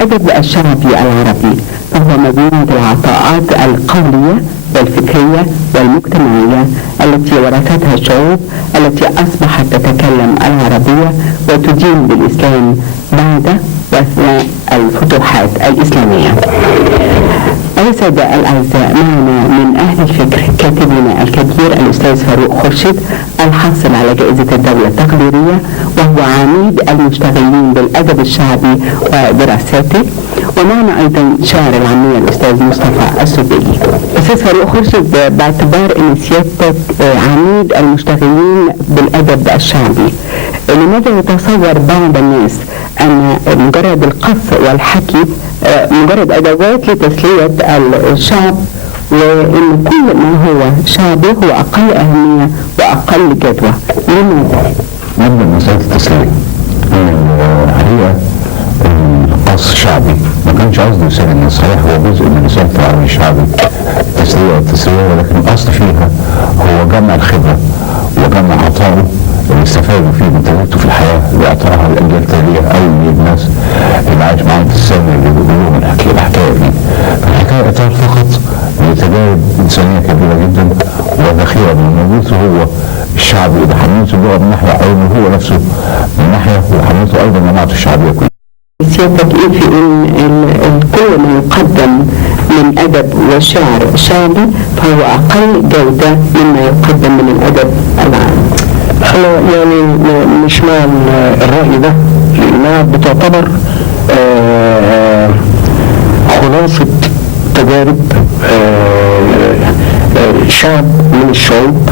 الأدب الشعبي العربي فهو مجموعة العطاءات القولية والفكرية والمجتمعية التي ورثتها الشعوب التي أصبحت تتكلم العربية وتدين بالإسلام بعد وأثناء الفتوحات الإسلامية. السادة الأعزاء، معنا من أهل الفكر كاتبنا الكبير الأستاذ فاروق خورشيد الحاصل على جائزة الدولة التقديرية، وهو عميد المشتغلين بالأدب الشعبي ودراساته، ومعنا أيضا شاعر العامية الأستاذ مصطفى السبيلي. أستاذ فاروق خورشيد، باعتبار أن سيادتك عميد المشتغلين بالأدب الشعبي، لماذا يتصور بعض الناس أن مجرد القص والحكي مجرد أدوات لتسلية الشعب، وإن كل ما هو شعبي هو أقل أهمية وأقل جدوى؟ لماذا؟ نبدأ من مسألة التسلية. الحقيقة القص شعبي ما كانش قصده يسلي الناس، صحيح هو جزء من رسالة العالم الشعبي التسلية والتسلية، ولكن الأصل فيها هو جمع الخبرة وجمع عطائه اللي استفادوا فيه من تجربته في الحياة لإعطائها للأجيال التالية أو للناس اللي عايش معاهم في السنة اللي بيقولوا لهم الحكاية دي. فالحكاية إطار فقط لتجارب إنسانية كبيرة جدا وذخيرة من موجودته هو الشعبي، إذا حملته اللغة من ناحية أو إنه هو نفسه من ناحية، وحملته أيضا مناعته الشعبية كلها. سيادتك إيه في إن كل ما يقدم من أدب وشعر شعبي فهو أقل جودة مما يقدم من الأدب العام؟ أنا يعني مش مع الرأي ده، لأنها بتعتبر خلاصة تجارب شعب من الشعوب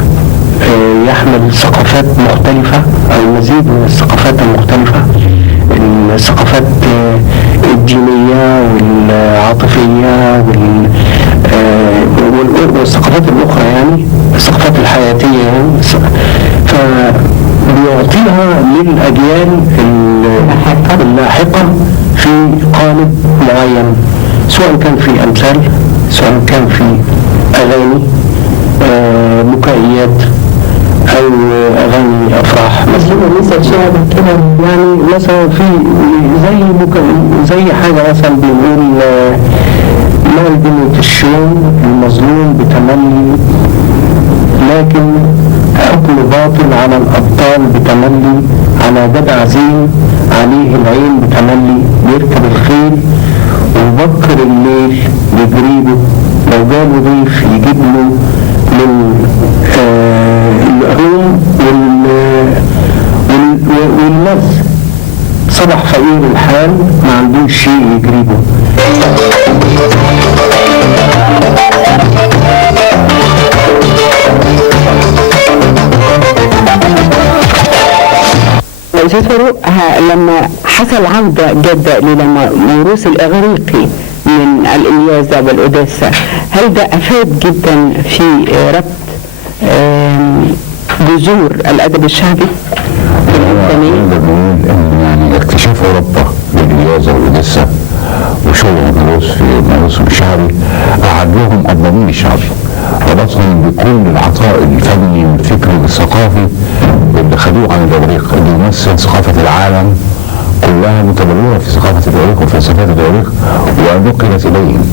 يحمل ثقافات مختلفة أو مزيد من الثقافات المختلفة، الثقافات الدينية والعاطفية والثقافات الأخرى، يعني الثقافات الحياتية يعني. فبيعطيها للأجيال اللاحقة في قالب معين، سواء كان في أمثال، سواء كان في أغاني مكائيات أو أغاني أفراح مثل شعر كده، يعني مثلا في زي حاجة مثلا بيقول ما البنت الشوم المظلوم بتملي، لكن حكم باطل على الأبطال بتملي، على جدع زين عليه العين بتملي، بيركب الخيل وبكر الليل بجريبه، لو جاله ضيف يجيب له من اللحوم والمز، صبح فقير الحال ما عندوش شيء يجريبه. أستاذ فاروق، لما حصل عودة جادة للموروث الإغريقي من الإلياذة والأوديسا، هل ده أفاد جدا في ربط جذور الأدب الشعبي؟ يعني اكتشاف أوروبا للإلياذة والأوديسا وشغل موروثهم الشعبي أعد لهم الضمير الشعبي، ربطهم بكل العطاء الفني والفكري والثقافي اللي خدوه عن الإغريق، اللي يمثل ثقافة العالم كلها متبلورة في ثقافة الإغريق وفلسفات الإغريق ونقلت إليهم.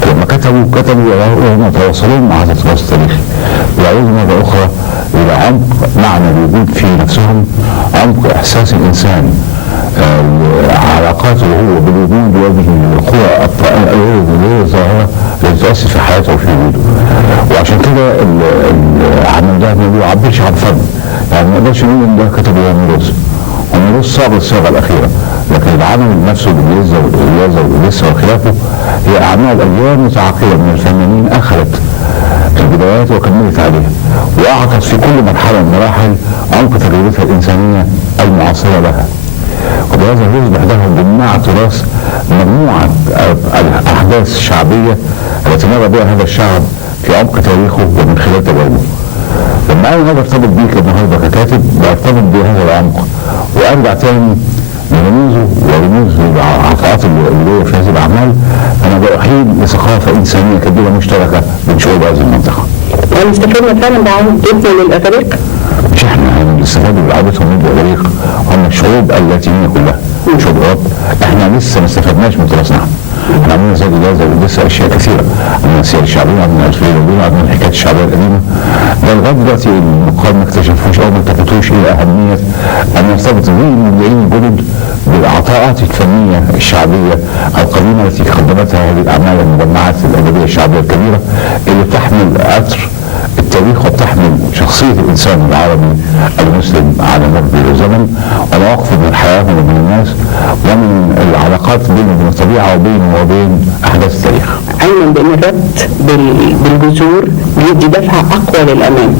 فلما كتبوا وهم يتواصلون مع هذا التراث التاريخي يعودون مرة أخرى إلى عمق معنى الوجود في نفسهم، عمق إحساس الإنسان، علاقاته هو بالوجود وبالقوى الظاهرة التي تؤثر في حياته وفي وجوده. وعشان كده العمل ده ما بيعبرش عن فن، يعني ما نقدرش نقول ان ده كتبه هوميروس. هوميروس صاغ الصيغه الاخيره، لكن العمل نفسه بالإلياذة والأوديسا وخلافه هي اعمال اجيال متعاقبه من الفنانين اخذت البدايات وكملت عليها، واعطت في كل مرحله من المراحل عمق تجربتها الانسانيه المعاصره لها. وبهذا يصبح لهم جماعة تراث، مجموعة أحداث شعبية التي مر بها هذا الشعب في عمق تاريخه ومن خلال تجاربه. لما أنا برتبط بيك النهارده ككاتب برتبط بهذا العمق، وأرجع تاني لرموزه ورموز العطاءات اللي في هذه الأعمال، أنا بأحيل لثقافة إنسانية كبيرة مشتركة بين شعوب هذه المنطقة. هل استفدنا فعلا بعود جدا للإغريق؟ مش احنا اللي استفادوا بعودتهم من الإغريق، هم الشعوب اللاتينية كلها. شبهات احنا لسه ما استفدناش من تراثنا. احنا عملنا زي الجازة ولسه اشياء كثيره، عملنا السير الشعبيه، عملنا الفيل الأولى، عملنا الحكايات الشعبيه القديمه. ده لغايه دلوقتي النقاد ما اكتشفوش او ما التفتوش الى اهميه ان يرتبط المبدعين الجدد بالعطاءات الفنيه الشعبيه القديمه التي قدمتها هذه الاعمال المجمعات الادبيه الشعبيه الكبيره اللي تحمل عطر التاريخ وتحمل شخصيه الانسان العربي المسلم على مر الزمن ومواقفه من الحياه ومن الناس ومن العلاقات بينه وبين الطبيعه وبينه وبين احداث التاريخ. علما بان الربط بالجذور بيدي دفعه اقوى للامام.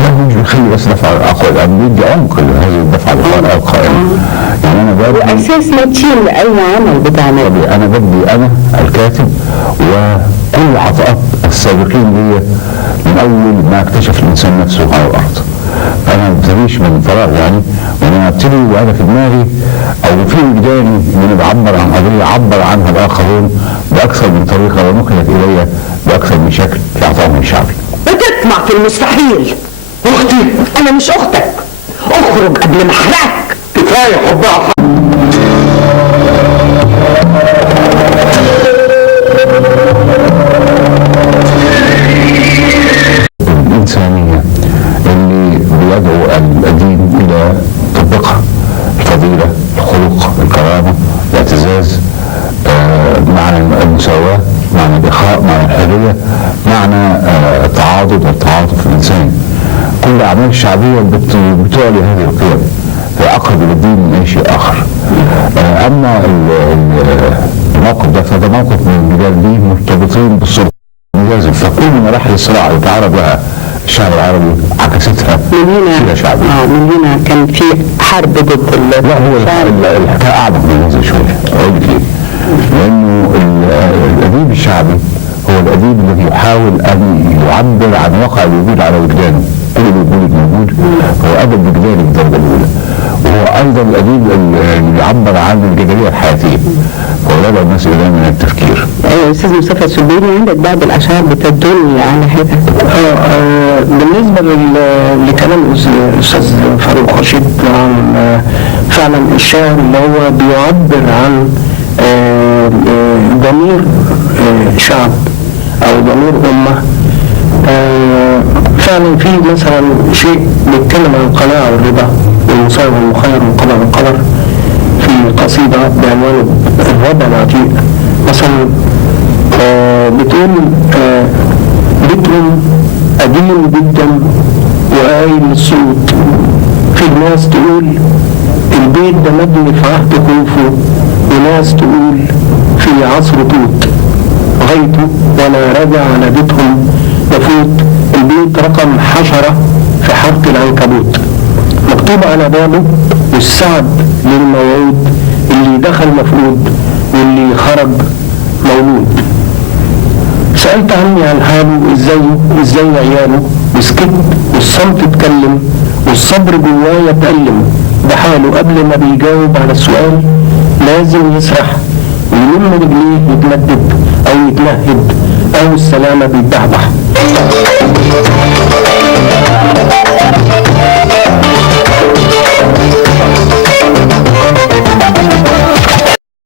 لا هو مش بيخلي بس دفعه اقوى، الامام بيدي عمق لهذه الدفعه القائمه. يعني انا بدي واساس متين لاي عمل بتاعنا. انا بدي انا الكاتب وكل عطاءات السابقين لي من اول ما اكتشف الانسان نفسه على الارض. انا ما ببتديش من فراغ يعني، وانا ابتدي وانا في دماغي او في وجداني ان بعبر عن قضيه عبر عنها الاخرون باكثر من طريقه ونقلت الي باكثر من شكل في عطائهم الشعبي. بتطمع في المستحيل. اختي انا مش اختك، اخرج قبل ما احرقك. كفايه حبها. الإنسانية اللي بيدعو الدين إلى تطبيقها، الفضيلة، الخلق، الكرامة، الاعتزاز، معنى المساواة، معنى الإخاء، معنى الحرية، معنى التعاضد والتعاطف الإنساني. كل الأعمال الشعبية بتعلي هذه القيم، هي أقرب إلى الدين من أي شيء آخر. أما الموقف ده فده موقف من رجال دين مرتبطين بالسلطة لازم، فكل مراحل الصراع اللي تعرض لها الشعب العربي عكستها من شعبي. من هنا كان في حرب ضد لا هو الحكايه اعمق من هذا شويه. اقول لك ليه؟ لانه الاديب الشعبي هو الاديب الذي يحاول ان يعبر عن واقع الوجود على وجدانه. كل الوجود موجود، هو ادب وجداني بالدرجه الاولى، وهو ايضا الاديب اللي يعبر عن الجدليه الحياتيه ويدعو الناس الى من التفكير. استاذ مصطفى السبيري، عندك بعض الاشعار بتدل على هذا. بالنسبه لكلام الاستاذ فاروق رشيد عن فعلا الشاعر اللي هو بيعبر عن ضمير شعب او ضمير امه. فعلا في مثلا شيء بيتكلم عن القناعه والرضا والمساواه والمخير والقدر والقدر في قصيده بعنوان الرضا العتيق. مثلا بتقول بيتهم قديم جدا وقايل الصوت، في ناس تقول البيت ده مبني في عهد خوفو، وناس تقول في عصر توت غايته وانا راجع على بيتهم بفوت البيت رقم 10 في حاره العنكبوت، مكتوب على بابه والسعد للموعود، اللي دخل مفقود واللي خرج مولود. سألت عني عن حاله ازاي عياله، وسكت والصمت اتكلم والصبر جوايا اتألم. ده حاله قبل ما بيجاوب على السؤال لازم يسرح ويلم رجليه يتمدد او يتنهد او السلامة بيتبحبح.